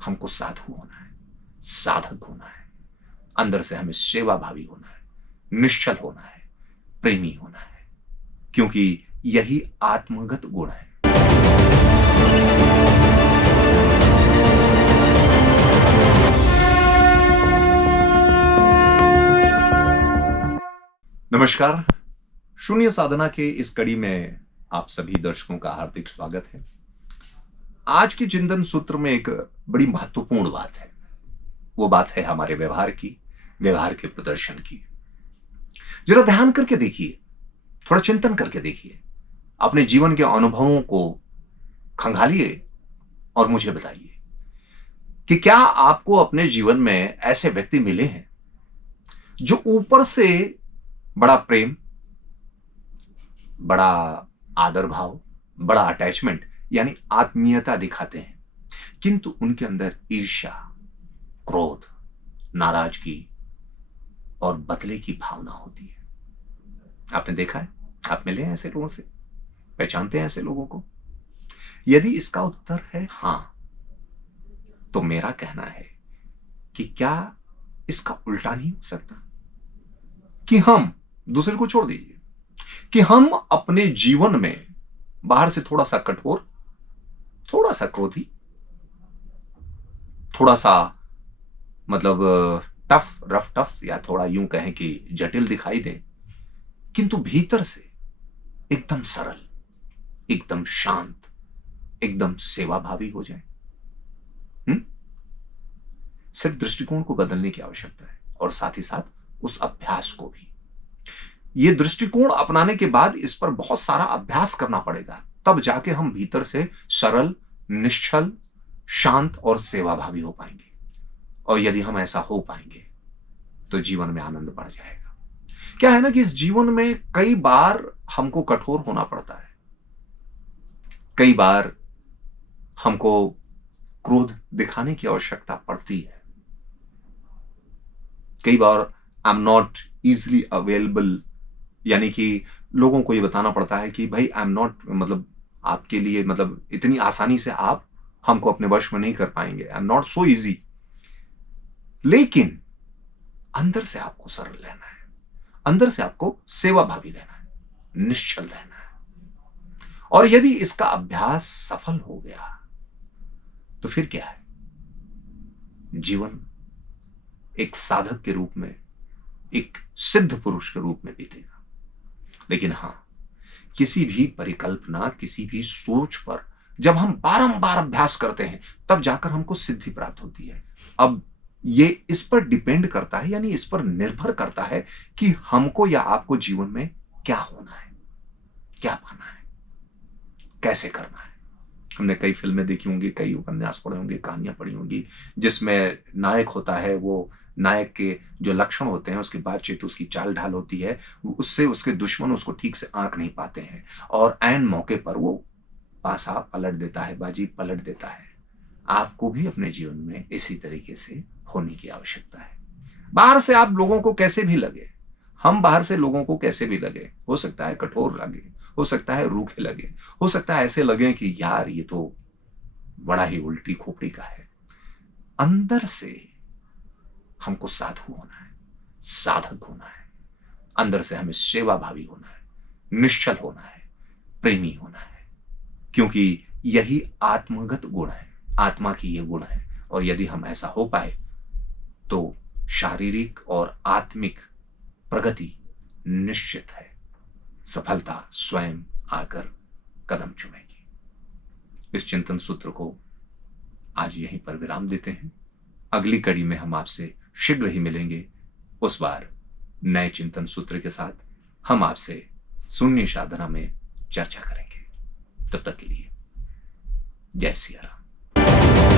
हमको साधु होना है, साधक होना है। अंदर से हमें सेवा भावी होना है, निश्चल होना है, प्रेमी होना है, क्योंकि यही आत्मगत गुण है। नमस्कार। शून्य साधना के इस कड़ी में आप सभी दर्शकों का हार्दिक स्वागत है। आज के चिंतन सूत्र में एक बड़ी महत्वपूर्ण बात है। वो बात है हमारे व्यवहार की, व्यवहार के प्रदर्शन की। जरा ध्यान करके देखिए, थोड़ा चिंतन करके देखिए, अपने जीवन के अनुभवों को खंगालिए और मुझे बताइए कि क्या आपको अपने जीवन में ऐसे व्यक्ति मिले हैं जो ऊपर से बड़ा प्रेम, बड़ा आदर भाव, बड़ा अटैचमेंट यानी आत्मीयता दिखाते हैं, किंतु उनके अंदर ईर्ष्या, क्रोध, नाराजगी और बदले की भावना होती है। आपने देखा है? आप मिले हैं ऐसे लोगों से? पहचानते हैं ऐसे लोगों को? यदि इसका उत्तर है हां, तो मेरा कहना है कि क्या इसका उल्टा नहीं हो सकता कि हम, दूसरे को छोड़ दीजिए, कि हम अपने जीवन में बाहर से थोड़ा सा कठोर, थोड़ा सा क्रोधी, थोड़ा सा मतलब टफ, रफ टफ, या थोड़ा यूं कहें कि जटिल दिखाई दे, किंतु भीतर से एकदम सरल, एकदम शांत, एकदम सेवाभावी हो जाए। सिर्फ दृष्टिकोण को बदलने की आवश्यकता है और साथ ही साथ उस अभ्यास को भी। ये दृष्टिकोण अपनाने के बाद इस पर बहुत सारा अभ्यास करना पड़ेगा, तब जाके हम भीतर से सरल, निश्चल, शांत और सेवाभावी हो पाएंगे। और यदि हम ऐसा हो पाएंगे तो जीवन में आनंद बढ़ जाएगा। क्या है ना कि इस जीवन में कई बार हमको कठोर होना पड़ता है, कई बार हमको क्रोध दिखाने की आवश्यकता पड़ती है, कई बार I am not easily available, यानी कि लोगों को ये बताना पड़ता है कि भाई आई एम नॉट, मतलब आपके लिए, मतलब इतनी आसानी से आप हमको अपने वश में नहीं कर पाएंगे, आई एम नॉट सो इजी। लेकिन अंदर से आपको सरल रहना है, अंदर से आपको सेवाभावी रहना है, निश्चल रहना है। और यदि इसका अभ्यास सफल हो गया तो फिर क्या है, जीवन एक साधक के रूप में, एक सिद्ध पुरुष के रूप में बीतेगा। लेकिन हां, किसी भी परिकल्पना, किसी भी सोच पर जब हम बारंबार अभ्यास करते हैं तब जाकर हमको सिद्धि प्राप्त होती है। अब ये इस पर डिपेंड करता है, यानी इस पर निर्भर करता है कि हमको या आपको जीवन में क्या होना है, क्या पाना है, कैसे करना है। हमने कई फिल्में देखी होंगी, कई उपन्यास पढ़े होंगे, कहानियां पढ़ी होंगी, जिसमें नायक होता है, वो नायक के जो लक्षण होते हैं, उसकी बातचीत, उसकी चाल ढाल होती है, उससे उसके दुश्मन उसको ठीक से आंक नहीं पाते हैं और ऐन मौके पर वो पासा पलट देता है, बाजी पलट देता है। आपको भी अपने जीवन में इसी तरीके से होने की आवश्यकता है। बाहर से आप लोगों को कैसे भी लगे, हम बाहर से लोगों को कैसे भी लगे, हो सकता है कठोर लगे, हो सकता है रूखे लगे, हो सकता है ऐसे लगे कि यार ये तो बड़ा ही उल्टी खोपड़ी का है। अंदर से हमको साधु होना है, साधक होना है, अंदर से हमें सेवाभावी होना है, निश्चल होना है, प्रेमी होना है, क्योंकि यही आत्मगत गुण है, आत्मा की ये गुण है। और यदि हम ऐसा हो पाए तो शारीरिक और आत्मिक प्रगति निश्चित है, सफलता स्वयं आकर कदम चुमेगी। इस चिंतन सूत्र को आज यहीं पर विराम देते हैं। अगली कड़ी में हम आपसे शीघ्र ही मिलेंगे, उस बार नए चिंतन सूत्र के साथ हम आपसे शून्य साधना में चर्चा करेंगे। तब तक के लिए जय सिया राम।